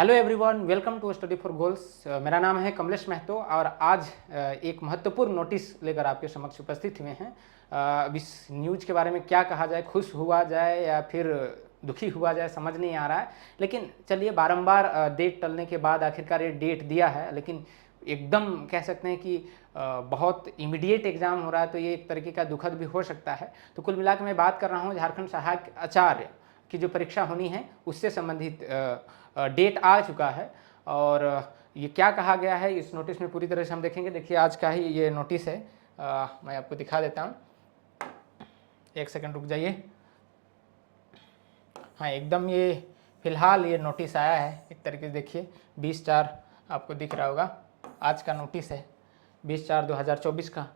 Hello everyone, welcome to study for goals. मेरा नाम है कमलेश महतो और आज एक महत्वपूर्ण नोटिस लेकर आपके समक्ष उपस्थित हुए हैं। अब इस न्यूज के बारे में क्या कहा जाए, खुश हुआ जाए या फिर दुखी हुआ जाए, समझ नहीं आ रहा है। लेकिन चलिए, बारंबार डेट टलने के बाद आखिरकार ये डेट दिया है, लेकिन एकदम कह सकते हैं कि बहुत इमीडिएट एग्जाम हो रहा है, तो ये एक तरीके का दुखद भी हो सकता है। तो कुल मिलाकर मैं बात कर रहा हूँ झारखंड सहायक आचार्य की जो परीक्षा होनी है उससे संबंधित डेट आ चुका है। और ये क्या कहा गया है इस नोटिस में पूरी तरह से हम देखेंगे। देखिए, आज का ही ये नोटिस है। मैं आपको दिखा देता हूँ, एक सेकंड रुक जाइए। हाँ, एकदम ये फिलहाल ये नोटिस आया है, एक तरीके से देखिए 20/4 आपको दिख रहा होगा, आज का नोटिस है 20/4/2024 का।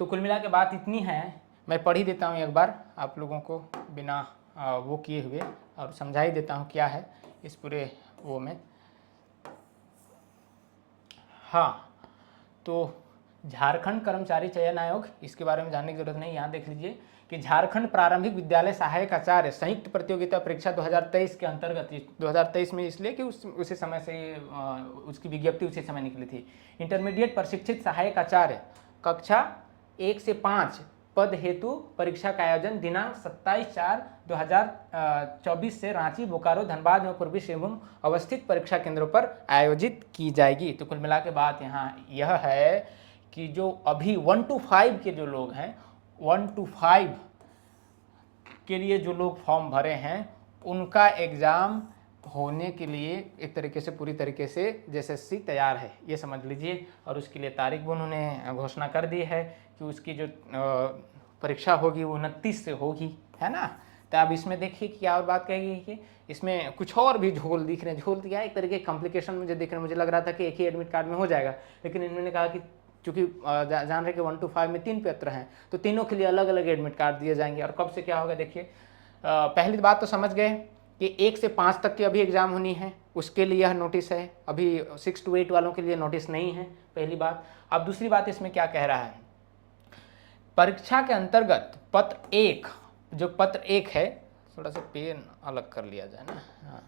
तो कुल मिला के बात इतनी है, मैं पढ़ ही देता हूँ एक बार आप लोगों को बिना वो किए हुए, और समझा ही देता हूँ क्या है इस पूरे वो में। हाँ, तो झारखंड कर्मचारी चयन आयोग, इसके बारे में जानने की जरूरत नहीं। यहाँ देख लीजिए कि झारखंड प्रारंभिक विद्यालय सहायक आचार्य संयुक्त प्रतियोगिता परीक्षा 2023 के अंतर्गत, 2023 में इसलिए कि उसी समय से उसकी विज्ञप्ति उसी समय निकली थी। इंटरमीडिएट प्रशिक्षित सहायक आचार्य कक्षा 1 से 5 पद हेतु परीक्षा का आयोजन दिनांक 27/4/2024 से रांची, बोकारो, धनबाद एवं पूर्वी सिंहभूम अवस्थित परीक्षा केंद्रों पर आयोजित की जाएगी। तो कुल मिला के बात यहाँ यह है कि जो अभी 1 to 5 के जो लोग हैं, 1 to 5 के लिए जो लोग फॉर्म भरे हैं, उनका एग्ज़ाम होने के लिए एक तरीके से पूरी तरीके से JSSC तैयार है, ये समझ लीजिए। और उसके लिए तारीख भी उन्होंने घोषणा कर दी है कि उसकी जो परीक्षा होगी वो 29 से होगी, है ना। तो अब इसमें देखिए क्या और बात कही गई कि इसमें कुछ और भी झोल दिख रहे हैं। झोल क्या है, एक तरीके कॉम्प्लिकेशन मुझे दिख रहे हैं। मुझे लग रहा था कि एक ही एडमिट कार्ड में हो जाएगा, लेकिन इन्होंने कहा कि चूँकि जान रहे कि 1 to 5 में 3 पेपर हैं, तो तीनों के लिए अलग अलग एडमिट कार्ड दिए जाएंगे। और कब से क्या होगा देखिए, पहली बात तो समझ गए कि 1 से 5 तक की अभी एग्ज़ाम होनी है, उसके लिए यह नोटिस है। अभी 6 to 8 वालों के लिए नोटिस नहीं है, पहली बात। अब दूसरी बात इसमें क्या कह रहा है, परीक्षा के अंतर्गत पत्र 1, जो पत्र 1 है, थोड़ा सा पेन अलग कर लिया जाए ना। हाँ,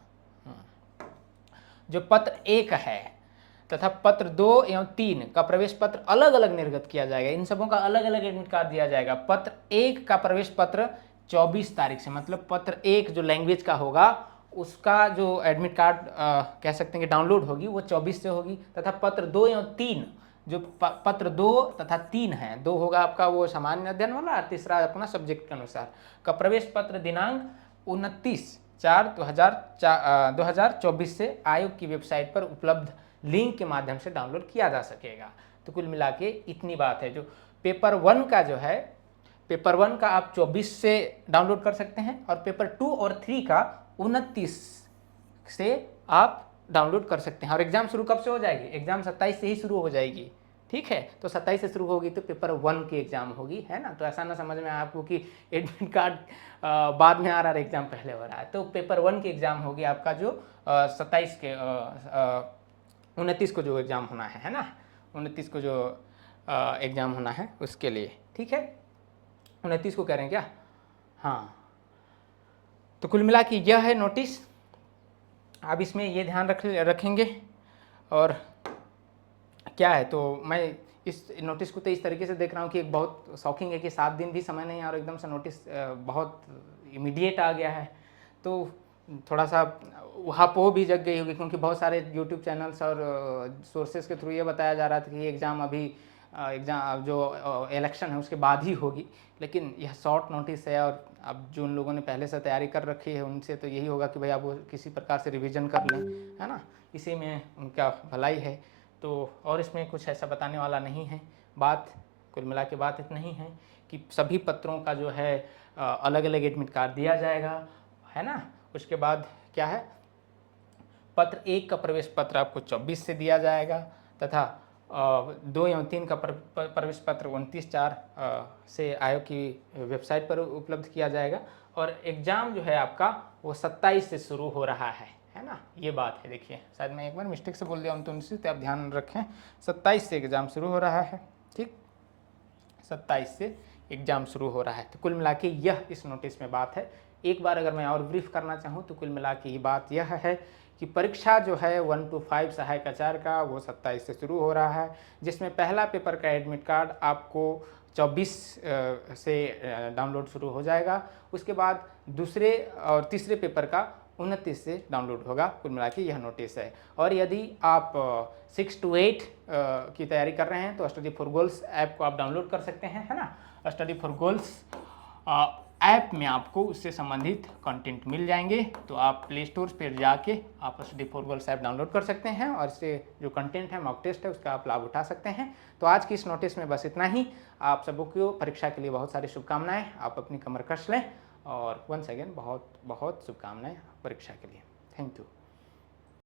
जो पत्र 1 है तथा पत्र 2 एवं 3 का प्रवेश पत्र अलग अलग निर्गत किया जाएगा। इन सबों का अलग अलग एडमिट कार्ड दिया जाएगा। पत्र 1 का प्रवेश पत्र 24 तारीख से, मतलब पत्र 1 जो लैंग्वेज का होगा उसका जो एडमिट कार्ड कह सकते हैं कि डाउनलोड होगी, वो 24 से होगी। तथा पत्र 2 एवं 3, जो पत्र 2 तथा 3 है, 2 होगा आपका वो सामान्य अध्ययन वाला, और तीसरा अपना सब्जेक्ट के अनुसार का प्रवेश पत्र दिनांक 29/4/2024 से आयोग की वेबसाइट पर उपलब्ध लिंक के माध्यम से डाउनलोड किया जा सकेगा। तो कुल मिला के इतनी बात है। जो पेपर 1 का जो है, पेपर 1 का आप 24 से डाउनलोड कर सकते हैं, और पेपर 2 और 3 का 29 से आप डाउनलोड कर सकते हैं। और एग्जाम शुरू कब से हो जाएगी, एग्जाम 27 से ही शुरू हो जाएगी, ठीक है। तो 27 से शुरू होगी तो पेपर 1 की एग्जाम होगी, है ना। तो ऐसा ना समझ में आपको कि एडमिट कार्ड बाद में आ रहा है, एग्जाम पहले हो रहा है। तो पेपर 1 की एग्जाम होगी आपका, जो 27 के 29 को जो एग्जाम होना है ना, 29 को जो एग्जाम होना है उसके लिए, ठीक है। 29 को कह रहे हैं क्या, हाँ। तो कुल मिला के यह है नोटिस। अब इसमें ये ध्यान रखेंगे। और क्या है, तो मैं इस नोटिस को तो इस तरीके से देख रहा हूँ कि एक बहुत शॉकिंग है कि 7 दिन भी समय नहीं है और एकदम से नोटिस बहुत इमीडिएट आ गया है। तो थोड़ा सा वहाँ भी जग गई होगी, क्योंकि बहुत सारे यूट्यूब चैनल्स और सोर्सेज के थ्रू ये बताया जा रहा था कि एग्ज़ाम अभी एग्ज़ाम जो इलेक्शन है उसके बाद ही होगी। लेकिन यह शॉर्ट नोटिस है, और अब जो उन लोगों ने पहले से तैयारी कर रखी है उनसे तो यही होगा कि भाई आप वो किसी प्रकार से रिवीजन कर लें, है ना। इसी में उनका भलाई है। तो और इसमें कुछ ऐसा बताने वाला नहीं है। बात कुल मिला के बात इतना ही है कि सभी पत्रों का जो है अलग अलग एडमिट कार्ड दिया जाएगा, है ना। उसके बाद क्या है, पत्र 1 का प्रवेश पत्र आपको 24 से दिया जाएगा, तथा 2 एवं 3 का प्रवेश पत्र 29/4 से आयोग की वेबसाइट पर उपलब्ध किया जाएगा। और एग्ज़ाम जो है आपका वो 27 से शुरू हो रहा है ना। ये बात है। देखिए, शायद मैं एक बार मिस्टेक से बोल दिया 29, तो आप ध्यान रखें 27 से एग्ज़ाम शुरू हो रहा है, ठीक। 27 से एग्ज़ाम शुरू हो रहा है। तो कुल मिला के यह इस नोटिस में बात है। एक बार अगर मैं और ब्रीफ करना चाहूँ तो कुल मिला के ये बात यह है कि परीक्षा जो है 1 to 5 सहायक आचार्य का वो 27 से शुरू हो रहा है, जिसमें पहला पेपर का एडमिट कार्ड आपको 24 से डाउनलोड शुरू हो जाएगा। उसके बाद दूसरे और तीसरे पेपर का 29 से डाउनलोड होगा। कुल मिला के यह नोटिस है। और यदि आप 6 to 8 की तैयारी कर रहे हैं तो स्टडी फॉर गोल्स ऐप को आप डाउनलोड कर सकते हैं, है ना। स्टडी फॉर गोल्स ऐप में आपको उससे संबंधित कंटेंट मिल जाएंगे, तो आप प्ले स्टोर पर जाके आप study for goals app download कर सकते हैं और इससे जो कंटेंट है, मॉक टेस्ट है, उसका आप लाभ उठा सकते हैं। तो आज की इस नोटिस में बस इतना ही। आप सबों को परीक्षा के लिए बहुत सारी शुभकामनाएं। आप अपनी कमर कस लें और वंस अगेन बहुत बहुत शुभकामनाएं परीक्षा के लिए। Thank you.